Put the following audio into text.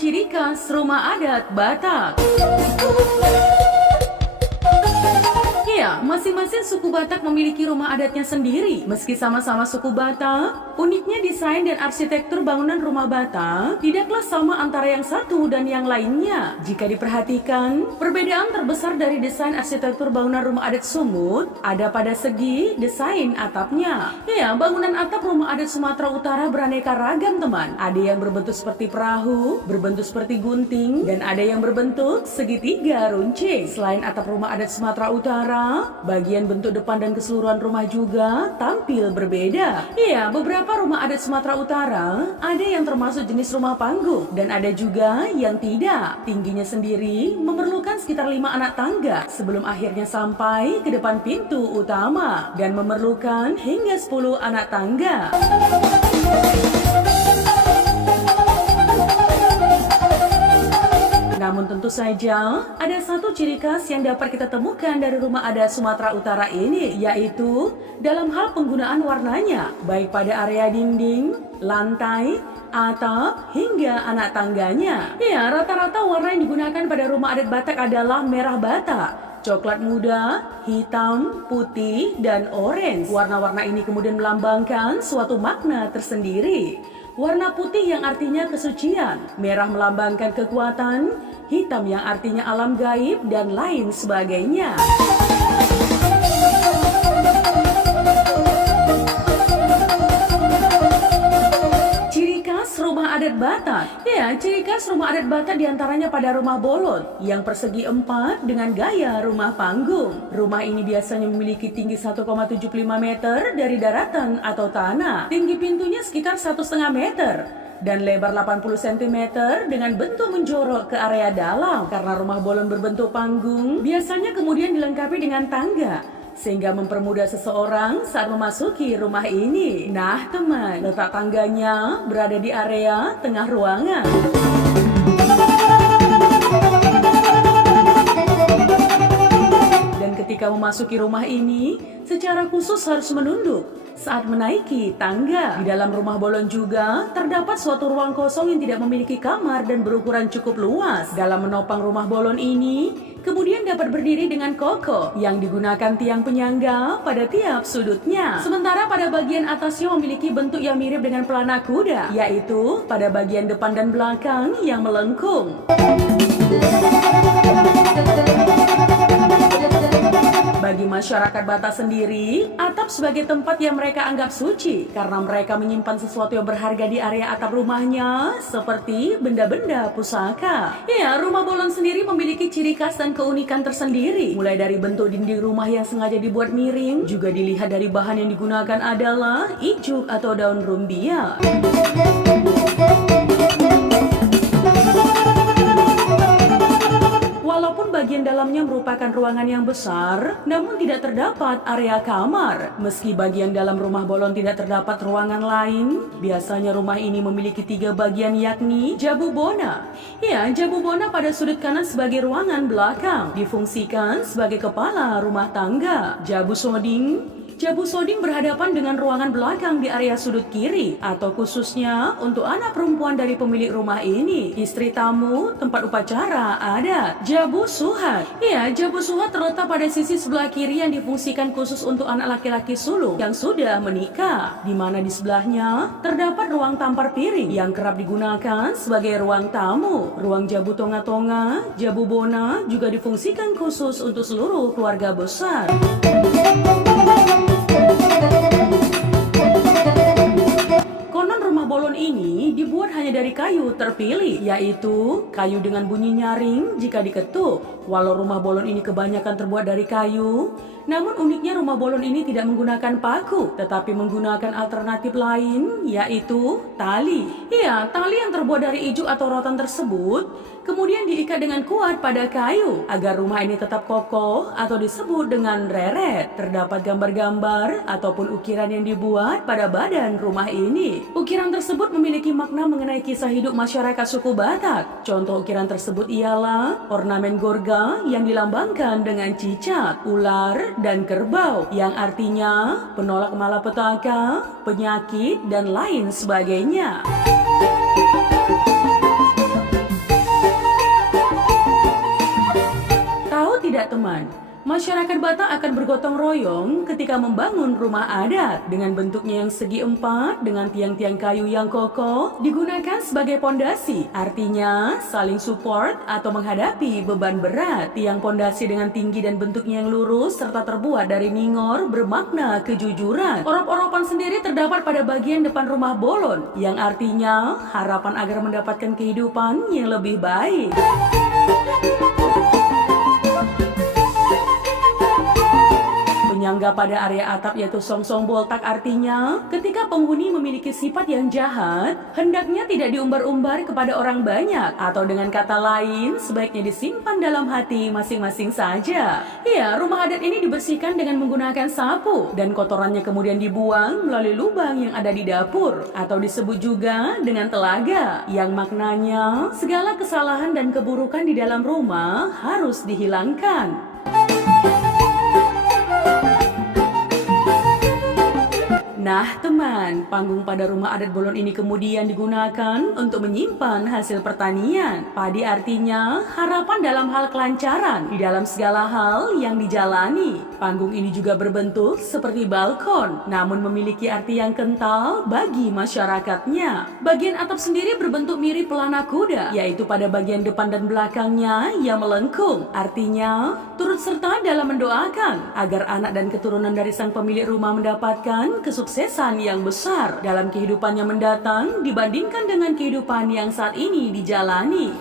ciri khas rumah adat Batak. Ya, masing-masing suku Batak memiliki rumah adatnya sendiri. Meski sama-sama suku Batak, uniknya desain dan arsitektur bangunan rumah Batak tidaklah sama antara yang satu dan yang lainnya. Jika diperhatikan, perbedaan terbesar dari desain arsitektur bangunan rumah adat Sumut ada pada segi desain atapnya. Ya, bangunan atap rumah adat Sumatera Utara beraneka ragam, teman. Ada yang berbentuk seperti perahu, berbentuk seperti gunting, dan ada yang berbentuk segitiga runcing. Selain atap rumah adat Sumatera Utara, bagian bentuk depan dan keseluruhan rumah juga tampil berbeda. Iya, beberapa rumah adat Sumatera Utara ada yang termasuk jenis rumah panggung dan ada juga yang tidak. Tingginya sendiri memerlukan sekitar 5 anak tangga sebelum akhirnya sampai ke depan pintu utama dan memerlukan hingga 10 anak tangga. Namun tentu saja, ada satu ciri khas yang dapat kita temukan dari rumah adat Sumatera Utara ini, yaitu dalam hal penggunaan warnanya, baik pada area dinding, lantai, atap, hingga anak tangganya. Ya, rata-rata warna yang digunakan pada rumah adat Batak adalah merah bata, coklat muda, hitam, putih, dan orange. Warna-warna ini kemudian melambangkan suatu makna tersendiri. Warna putih yang artinya kesucian, merah melambangkan kekuatan, hitam yang artinya alam gaib, dan lain sebagainya. Ciri khas rumah adat Batak. Ya, ciri khas rumah adat Batak diantaranya pada rumah bolon yang persegi 4 dengan gaya rumah panggung. Rumah ini biasanya memiliki tinggi 1,75 meter dari daratan atau tanah. Tinggi pintunya sekitar 1,5 meter dan lebar 80 cm dengan bentuk menjorok ke area dalam. Karena rumah bolon berbentuk panggung, biasanya kemudian dilengkapi dengan tangga sehingga mempermudah seseorang saat memasuki rumah ini. Nah teman, letak tangganya berada di area tengah ruangan. Dan ketika memasuki rumah ini, secara khusus harus menunduk saat menaiki tangga. Di dalam rumah bolon juga terdapat suatu ruang kosong yang tidak memiliki kamar dan berukuran cukup luas. Dalam menopang rumah bolon ini, kemudian dapat berdiri dengan kokoh yang digunakan tiang penyangga pada tiap sudutnya. Sementara pada bagian atasnya memiliki bentuk yang mirip dengan pelana kuda, yaitu pada bagian depan dan belakang yang melengkung. Bagi masyarakat Batak sendiri, atap sebagai tempat yang mereka anggap suci karena mereka menyimpan sesuatu yang berharga di area atap rumahnya seperti benda-benda pusaka. Ya, rumah bolon sendiri memiliki ciri khas dan keunikan tersendiri. Mulai dari bentuk dinding rumah yang sengaja dibuat miring, juga dilihat dari bahan yang digunakan adalah ijuk atau daun rumbia. Walaupun bagian dalamnya merupakan ruangan yang besar, namun tidak terdapat area kamar. Meski bagian dalam rumah bolon tidak terdapat ruangan lain, biasanya rumah ini memiliki 3 bagian, yakni Jabubona. Ya, Jabubona pada sudut kanan sebagai ruangan belakang, difungsikan sebagai kepala rumah tangga. Jabu Soding berhadapan dengan ruangan belakang di area sudut kiri, atau khususnya untuk anak perempuan dari pemilik rumah ini, istri tamu, tempat upacara adat. Jabu Suhat. Ya, Jabu Suhat terletak pada sisi sebelah kiri yang difungsikan khusus untuk anak laki-laki sulung yang sudah menikah, di mana di sebelahnya terdapat ruang tampar piring yang kerap digunakan sebagai ruang tamu. Ruang Jabu Tonga-Tonga, Jabu Bona juga difungsikan khusus untuk seluruh keluarga besar. Konon rumah bolon ini dibuat hanya dari kayu terpilih, yaitu kayu dengan bunyi nyaring jika diketuk. Walau rumah bolon ini kebanyakan terbuat dari kayu, namun uniknya rumah bolon ini tidak menggunakan paku, tetapi menggunakan alternatif lain, yaitu tali. Ya, tali yang terbuat dari ijuk atau rotan tersebut kemudian diikat dengan kuat pada kayu agar rumah ini tetap kokoh atau disebut dengan reret. Terdapat gambar-gambar ataupun ukiran yang dibuat pada badan rumah ini. Ukiran tersebut memiliki makna mengenai kisah hidup masyarakat suku Batak. Contoh ukiran tersebut ialah ornamen gorga yang dilambangkan dengan cicak, ular, dan kerbau yang artinya penolak malapetaka, penyakit, dan lain sebagainya. teman. Masyarakat Batak akan bergotong royong ketika membangun rumah adat dengan bentuknya yang segi empat dengan tiang-tiang kayu yang kokoh digunakan sebagai pondasi. Artinya saling support atau menghadapi beban berat. Tiang pondasi dengan tinggi dan bentuknya yang lurus serta terbuat dari ningor bermakna kejujuran. Orop-oropan sendiri terdapat pada bagian depan rumah bolon yang artinya harapan agar mendapatkan kehidupan yang lebih baik. Penyangga pada area atap yaitu songsong boltak artinya ketika penghuni memiliki sifat yang jahat, hendaknya tidak diumbar-umbar kepada orang banyak atau dengan kata lain sebaiknya disimpan dalam hati masing-masing saja. Ya, rumah adat ini dibersihkan dengan menggunakan sapu dan kotorannya kemudian dibuang melalui lubang yang ada di dapur atau disebut juga dengan telaga yang maknanya segala kesalahan dan keburukan di dalam rumah harus dihilangkan. Nah teman, panggung pada rumah adat bolon ini kemudian digunakan untuk menyimpan hasil pertanian. Padi artinya harapan dalam hal kelancaran di dalam segala hal yang dijalani. Panggung ini juga berbentuk seperti balkon, namun memiliki arti yang kental bagi masyarakatnya. Bagian atap sendiri berbentuk mirip pelana kuda, yaitu pada bagian depan dan belakangnya yang melengkung. Artinya turut serta dalam mendoakan agar anak dan keturunan dari sang pemilik rumah mendapatkan kesuksesan yang besar dalam kehidupannya mendatang dibandingkan dengan kehidupan yang saat ini dijalani.